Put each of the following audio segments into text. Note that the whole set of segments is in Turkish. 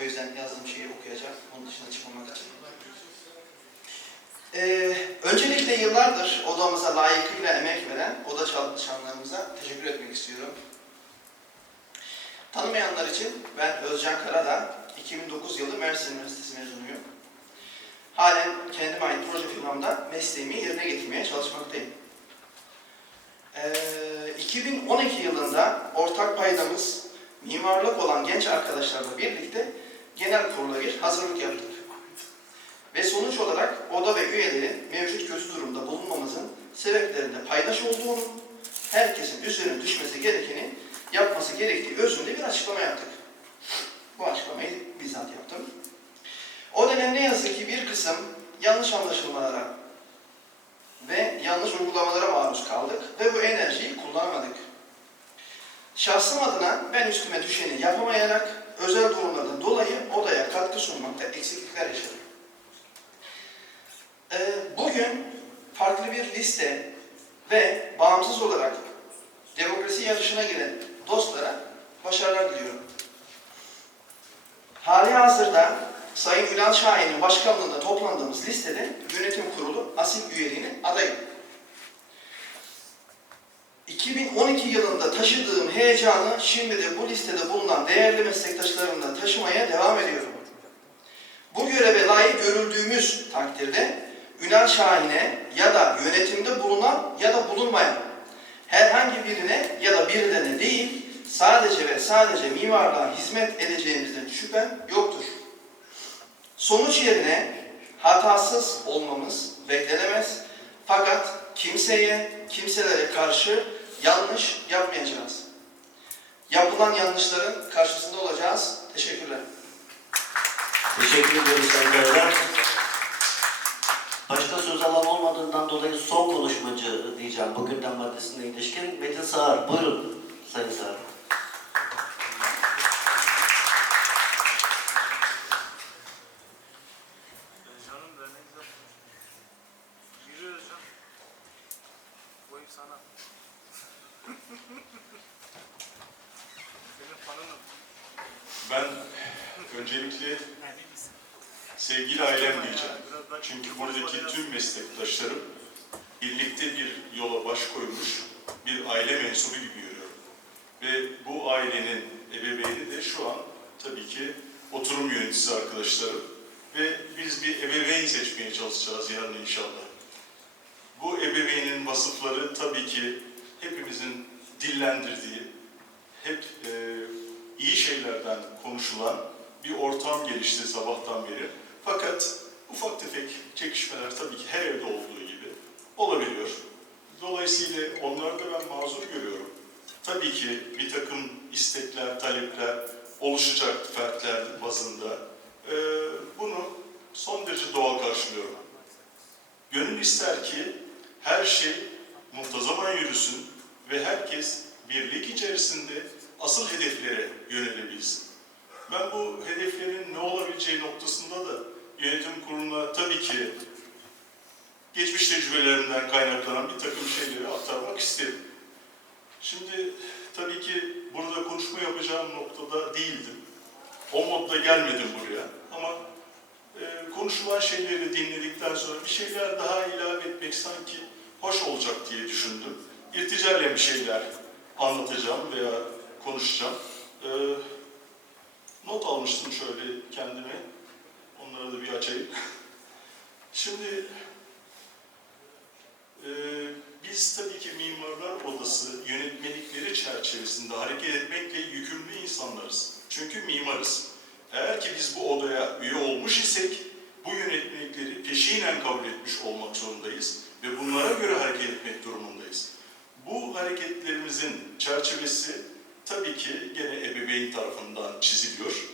O yüzden yazdığım şeyi okuyacağım. Onun dışına çıkmamak için. Ee, öncelikle yıllardır odamıza layıkıyla emek veren oda çalışanlarımıza teşekkür etmek istiyorum. Tanımayanlar için ben Özcan Karadağ, 2009 yılı Mersin Üniversitesi mezunuyum. Halen kendime ait proje firmamda mesleğimi yerine getirmeye çalışmaktayım. Ee, 2012 yılında ortak paydamız mimarlık olan genç arkadaşlarla birlikte genel kurula bir hazırlık yaptık. Ve sonuç olarak oda ve üyeleri mevcut kötü durumda bulunmamızın sebeplerinde paydaş olduğunu, herkesin üzerine düşmesi gerekeni yapması gerektiği özünde bir açıklama yaptık. Bu açıklamayı bizzat yaptım. O dönem ne yazık ki bir kısım yanlış anlaşılmalara ve yanlış uygulamalara maruz kaldık ve bu enerjiyi kullanamadık. Şahsım adına ben üstüme düşeni yapamayarak özel durumlardan dolayı odaya katkı sunmakta eksiklikler yaşadım. Ee, bugün farklı bir liste ve bağımsız olarak demokrasi yarışına giren dostlara başarılar diliyorum. Hali hazırda Sayın Ünal Şahin'in başkanlığında toplandığımız listede yönetim kurulu asil üyeliğine adayım. 2012 yılında taşıdığım heyecanı şimdi de bu listede bulunan değerli meslektaşlarımla taşımaya devam ediyorum. Bu göreve layık görüldüğümüz takdirde Ünal Şahin'e ya da yönetimde bulunan ya da bulunmayan herhangi birine ya da birilerine değil, sadece ve sadece mimarlığa hizmet edeceğimizden şüphem yoktur. Sonuç yerine hatasız olmamız beklenemez. Fakat kimseye, kimselere karşı yanlış yapmayacağız. Yapılan yanlışların karşısında olacağız. Teşekkürler. Teşekkür Sayın Beyler. Başka söz alan olmadığından dolayı son konuşmacı diyeceğim bu gündem maddesine ilişkin. Metin Sağar, buyurun Sayın Sağar. Öncelikle sevgili ailem diyeceğim. Çünkü buradaki tüm meslektaşlarım birlikte bir yola baş koymuş bir aile mensubu gibi görüyorum. Ve bu ailenin ebeveyni de şu an tabii ki oturum yöneticisi arkadaşlarım. Ve biz bir ebeveyn seçmeye çalışacağız yarın inşallah. Bu ebeveynin vasıfları tabii ki hepimizin dillendirdiği, hep e, iyi şeylerden konuşulan bir ortam gelişti sabahtan beri. Fakat ufak tefek çekişmeler tabii ki her evde olduğu gibi olabiliyor. Dolayısıyla onları da ben mazur görüyorum. Tabii ki bir takım istekler, talepler oluşacak fertler bazında. Ee, bunu son derece doğal karşılıyorum. Gönül ister ki her şey muntazaman yürüsün ve herkes birlik içerisinde asıl hedeflere yönelebilsin. Ben bu hedeflerin ne olabileceği noktasında da yönetim kuruluna tabii ki geçmiş tecrübelerimden kaynaklanan bir takım şeyleri aktarmak isterim. Şimdi tabii ki burada konuşma yapacağım noktada değildim. O modda gelmedim buraya ama e, konuşulan şeyleri dinledikten sonra bir şeyler daha ilave etmek sanki hoş olacak diye düşündüm. İrticayla bir şeyler anlatacağım veya konuşacağım. E, not almıştım şöyle kendime. Onları da bir açayım. Şimdi e, biz tabii ki Mimarlar Odası yönetmelikleri çerçevesinde hareket etmekle yükümlü insanlarız. Çünkü mimarız. Eğer ki biz bu odaya üye olmuş isek bu yönetmelikleri peşinen kabul etmiş olmak zorundayız ve bunlara göre hareket etmek durumundayız. Bu hareketlerimizin çerçevesi tabii ki gene ebeveyn tarafından çiziliyor,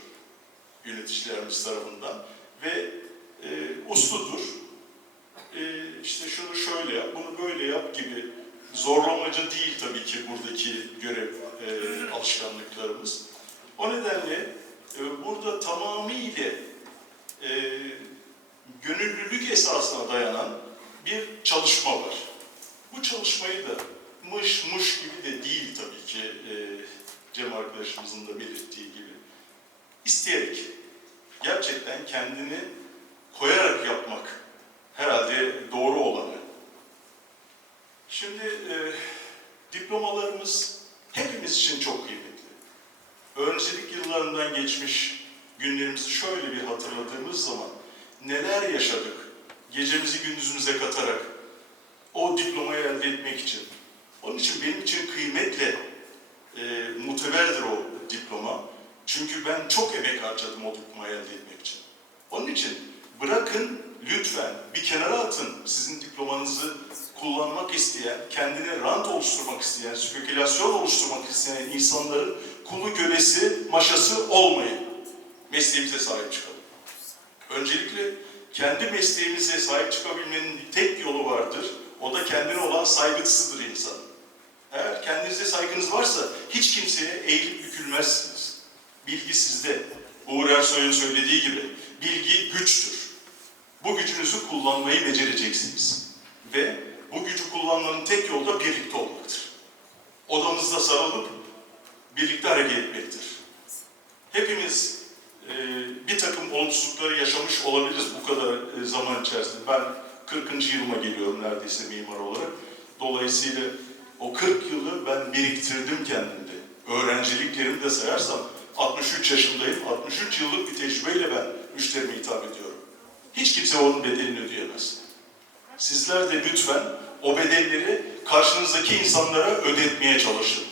yöneticilerimiz tarafından ve e, usludur. E, işte şunu şöyle yap, bunu böyle yap gibi zorlamacı değil tabii ki buradaki görev e, alışkanlıklarımız. O nedenle e, burada tamamıyla e, gönüllülük esasına dayanan bir çalışma var. Bu çalışmayı da mış muş gibi de değil tabii ki e, Cem arkadaşımızın da belirttiği gibi isteyerek gerçekten kendini koyarak yapmak herhalde doğru olanı. Şimdi e, diplomalarımız hepimiz için çok kıymetli. Öğrencilik yıllarından geçmiş günlerimizi şöyle bir hatırladığımız zaman neler yaşadık gecemizi gündüzümüze katarak o diplomayı elde etmek için. Onun için benim için kıymetle e, muteberdir o diploma. Çünkü ben çok emek harcadım o diplomayı elde etmek için. Onun için bırakın lütfen bir kenara atın sizin diplomanızı kullanmak isteyen, kendine rant oluşturmak isteyen, spekülasyon oluşturmak isteyen insanların kulu kölesi, maşası olmayın. Mesleğimize sahip çıkalım. Öncelikle kendi mesleğimize sahip çıkabilmenin tek yolu vardır. O da kendine olan saygısıdır insan. Eğer kendinize saygınız varsa hiç kimseye eğilip bükülmezsiniz. Bilgi sizde. Uğur Ersoy'un söylediği gibi bilgi güçtür. Bu gücünüzü kullanmayı becereceksiniz. Ve bu gücü kullanmanın tek yolu da birlikte olmaktır. Odamızda sarılıp birlikte hareket etmektir. Hepimiz e, bir takım olumsuzlukları yaşamış olabiliriz bu kadar e, zaman içerisinde. Ben 40. yılıma geliyorum neredeyse mimar olarak. Dolayısıyla o 40 yılı ben biriktirdim kendimde. Öğrenciliklerimi de sayarsam 63 yaşındayım. 63 yıllık bir tecrübeyle ben müşterime hitap ediyorum. Hiç kimse onun bedelini ödeyemez. Sizler de lütfen o bedelleri karşınızdaki insanlara ödetmeye çalışın.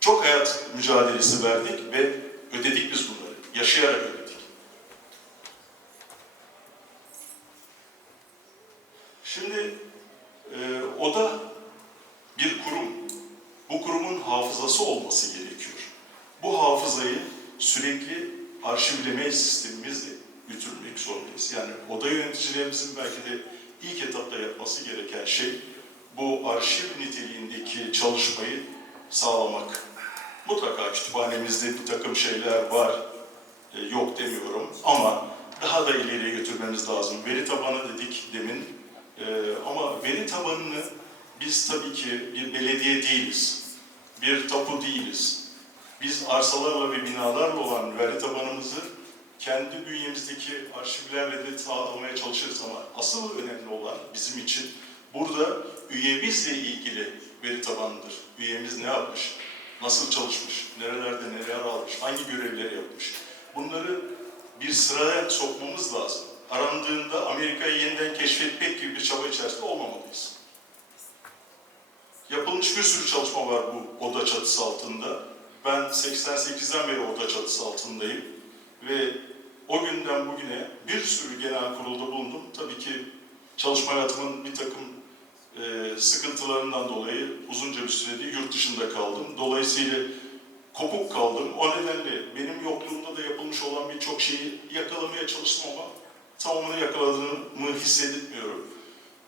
Çok hayat mücadelesi verdik ve ödedik biz bunları. Yaşayarak ödedik. Şimdi e, o da bir kurum. Bu kurumun hafızası olması gerekiyor. Bu hafızayı sürekli arşivleme sistemimizle götürmek zorundayız. Yani oda yöneticilerimizin belki de ilk etapta yapması gereken şey bu arşiv niteliğindeki çalışmayı sağlamak. Mutlaka kütüphanemizde bir takım şeyler var, e, yok demiyorum ama daha da ileriye götürmemiz lazım. Veri tabanı dedik demin E, ama veri tabanını biz tabii ki bir belediye değiliz, bir tapu değiliz. Biz arsalarla ve binalarla olan veri tabanımızı kendi bünyemizdeki arşivlerle de sağlamaya çalışırız ama asıl önemli olan bizim için burada üyemizle ilgili veri tabanıdır. Üyemiz ne yapmış, nasıl çalışmış, nerelerde neler almış, hangi görevleri yapmış. Bunları bir sıraya sokmamız lazım. Arandığında Amerika'yı yeniden keşfetmek gibi bir çaba içerisinde olmamalıyız. Yapılmış bir sürü çalışma var bu oda çatısı altında. Ben 88'den beri oda çatısı altındayım ve o günden bugüne bir sürü genel kurulda bulundum. Tabii ki çalışma hayatımın bir takım e, sıkıntılarından dolayı uzunca bir sürede yurt dışında kaldım. Dolayısıyla kopuk kaldım. O nedenle benim yokluğumda da yapılmış olan birçok şeyi yakalamaya çalıştım ama tamamını yakaladığımı hissetmiyorum.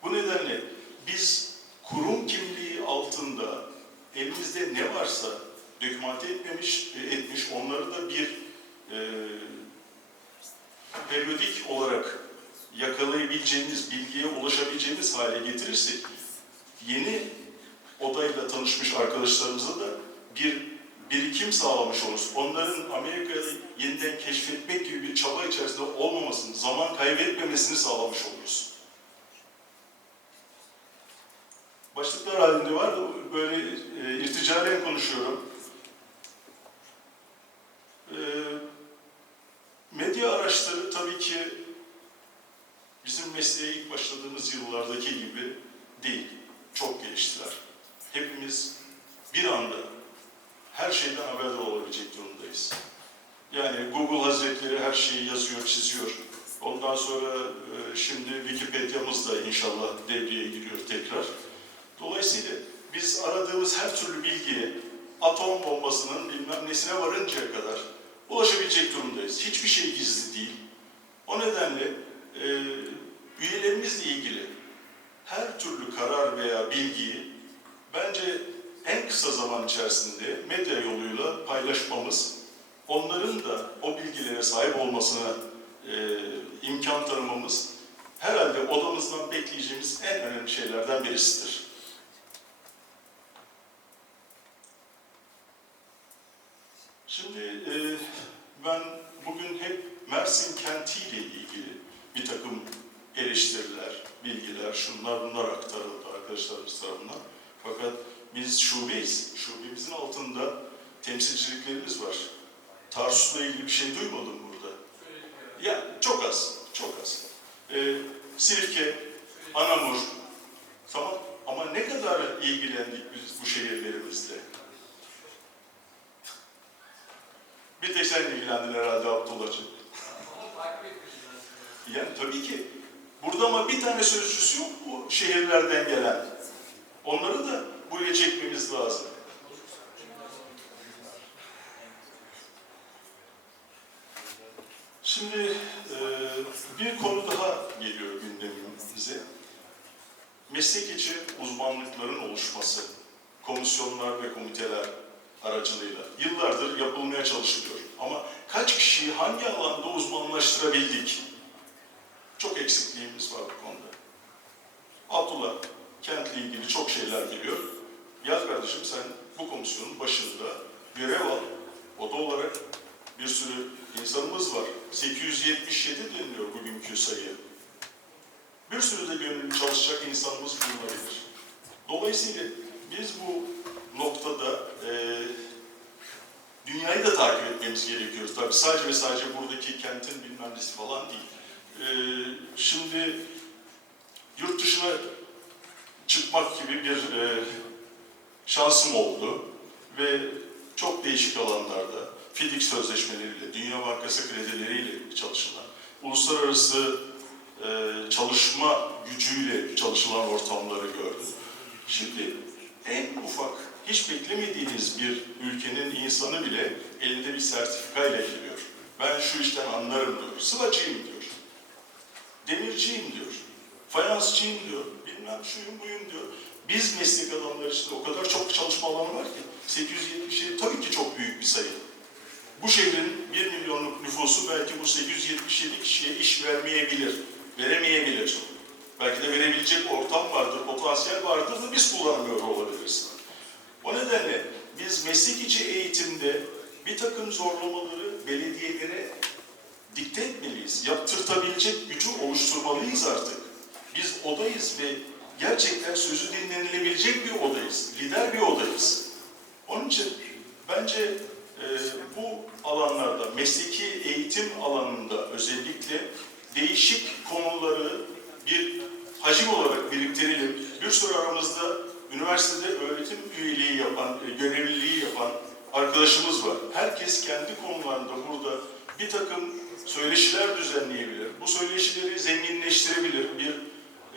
Bu nedenle biz kurum kimliği altında elimizde ne varsa dokümante etmemiş, e, etmiş onları da bir e, periyodik olarak yakalayabileceğimiz, bilgiye ulaşabileceğimiz hale getirirsek yeni odayla tanışmış arkadaşlarımıza da bir birikim sağlamış oluruz. Onların Amerika'yı yeniden keşfetmek gibi bir çaba içerisinde olmamasını, zaman kaybetmemesini sağlamış oluruz. Başlıklar halinde var, böyle e, irticalen konuşuyorum. E, araçları tabii ki bizim mesleğe ilk başladığımız yıllardaki gibi değil. Çok geliştiler. Hepimiz bir anda her şeyden haberdar olabilecek durumdayız. Yani Google Hazretleri her şeyi yazıyor, çiziyor. Ondan sonra e, şimdi Wikipedia'mız da inşallah devreye giriyor tekrar. Dolayısıyla biz aradığımız her türlü bilgiye atom bombasının bilmem nesine varıncaya kadar ulaşabilecek durumdayız. Hiçbir şey gizli değil. O nedenle e, üyelerimizle ilgili her türlü karar veya bilgiyi bence en kısa zaman içerisinde medya yoluyla paylaşmamız, onların da o bilgilere sahip olmasına e, imkan tanımamız herhalde odamızdan bekleyeceğimiz en önemli şeylerden birisidir. Şimdi e, ben bugün hep Mersin kentiyle ilgili bir takım eleştiriler, bilgiler, şunlar bunlar aktarıldı arkadaşlarımız tarafından. Fakat biz şubeyiz. Şubemizin altında temsilciliklerimiz var. Tarsus'la ilgili bir şey duymadım burada. Ya çok az, çok az. Ee, Sirke, Anamur, tamam. Ama ne kadar ilgilendik biz bu şehirlerimizle? Bir tek sen ilgilendin herhalde Abdullah'cığım. Yani tabii ki. Burada ama bir tane sözcüsü yok bu şehirlerden gelen. Onları da buraya çekmemiz lazım. Şimdi e, bir konu daha geliyor gündemimize. Meslek içi uzmanlıkların oluşması, komisyonlar ve komiteler aracılığıyla yıllardır yapılmaya çalışılıyor. Ama kaç kişiyi hangi alanda uzmanlaştırabildik? Çok eksikliğimiz var bu konuda. Abdullah, kentle ilgili çok şeyler geliyor. Gel kardeşim sen bu komisyonun başında görev al. Oda olarak bir sürü insanımız var. 877 deniliyor bugünkü sayı. Bir sürü de gönüllü çalışacak insanımız bulunabilir. Dolayısıyla biz bu noktada eee dünyayı da takip etmemiz gerekiyor. Tabii sadece ve sadece buradaki kentin bilmem nesi falan değil. Eee, şimdi yurt dışına çıkmak gibi bir eee, şansım oldu ve çok değişik alanlarda FİDIK sözleşmeleriyle, Dünya Bankası kredileriyle çalışılan, uluslararası eee, çalışma gücüyle çalışılan ortamları gördüm. Şimdi en ufak, hiç beklemediğiniz bir ülkenin insanı bile elinde bir sertifikayla geliyor. Ben şu işten anlarım diyor, sıvacıyım diyor, demirciyim diyor, fayansçıyım diyor, bilmem şuyum buyum diyor. Biz meslek adamları için o kadar çok çalışma alanı var ki 877 tabii ki çok büyük bir sayı. Bu şehrin 1 milyonluk nüfusu belki bu 877 kişiye iş vermeyebilir, veremeyebilir. Belki de verebilecek ortam vardır, potansiyel vardır da biz kullanmıyor olabiliriz. O nedenle biz meslek içi eğitimde bir takım zorlamaları belediyelere dikte etmeliyiz. Yaptırtabilecek gücü oluşturmalıyız artık. Biz odayız ve gerçekten sözü dinlenilebilecek bir odayız. Lider bir odayız. Onun için bence e, bu alanlarda, mesleki eğitim alanında özellikle değişik konuları bir hacim olarak biriktirelim. Bir sürü aramızda üniversitede öğretim üyeliği yapan, e, görevliliği yapan arkadaşımız var. Herkes kendi konularında burada bir takım söyleşiler düzenleyebilir. Bu söyleşileri zenginleştirebilir. Bir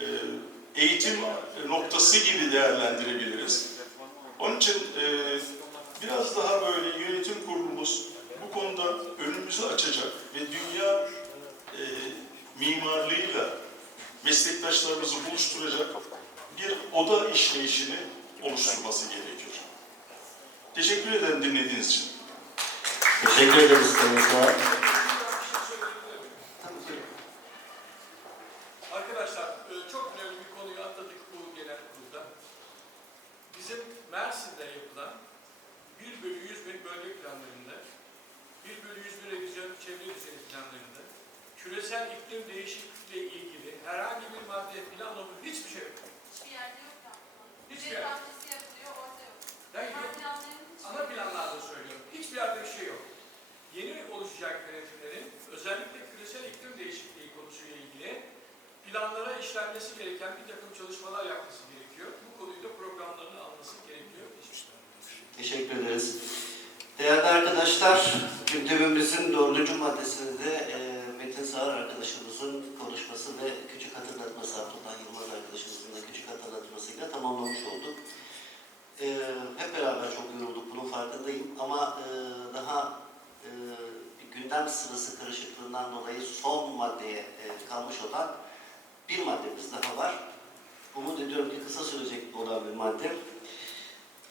e, eğitim noktası gibi değerlendirebiliriz. Onun için e, biraz daha böyle yönetim kurulumuz bu konuda önümüzü açacak ve dünya e, mimarlığıyla meslektaşlarımızı buluşturacak bir oda işleyişini oluşturması gerekiyor. Teşekkür ederim dinlediğiniz için. Teşekkür ederiz Sayın Sağar. Arkadaşlar e, çok önemli bir konuyu atladık bu genel kurulda. Bizim Mersin'de yapılan 1 bölü 100 bin bölge planlarında, 1 bölü 100 bin revizyon çevre düzeni planlarında küresel iklim değişikliğiyle ilgili herhangi bir madde planlama hiçbir şey yok. Hiçbir yerde yok ya. Hiçbir Bir yerde. projesi yapılıyor, orada yok. Ben Ben yok. planların hiç Ana planlarda söylüyorum. Hiçbir yerde bir şey yok. Yeni oluşacak yönetimlerin özellikle küresel iklim değişikliği konusuyla ilgili planlara işlenmesi gereken bir takım çalışmalar yapması gerekiyor. Bu konuyu da programlarına alması gerekiyor. Teşekkür ederiz. Değerli arkadaşlar, gündemimizin dördüncü maddesinde e, Metin Sağır arkadaşımızın konuşması ve küçük hatırlatması, Abdullah Yılmaz arkadaşımızın da küçük hatırlatmasıyla tamamlamış olduk. E, hep beraber çok yorulduk, bunun farkındayım ama e, daha e, gündem sırası karışıklığından dolayı son maddeye e, kalmış olan bir maddemiz daha var. Umut ediyorum ki kısa sürecek olan bir madde.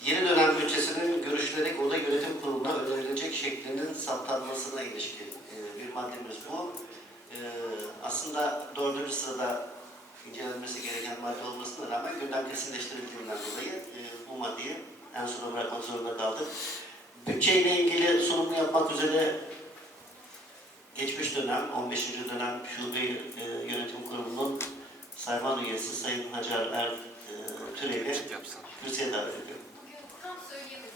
Yeni dönem bütçesinin görüşülerek oda yönetim kuruluna önerilecek şeklinin saptanmasına ilişkin e, bir maddemiz bu. E, aslında dördüncü sırada incelenmesi gereken madde olmasına rağmen gündem kesinleştirildiğinden dolayı e, bu maddeyi en sona bırakmak zorunda kaldık. Bütçeyle ilgili sunumunu yapmak üzere geçmiş dönem, 15. dönem Şube Yönetim Kurulu'nun sayman üyesi Sayın Hacer Er e, kürsüye davet ediyorum. хто їм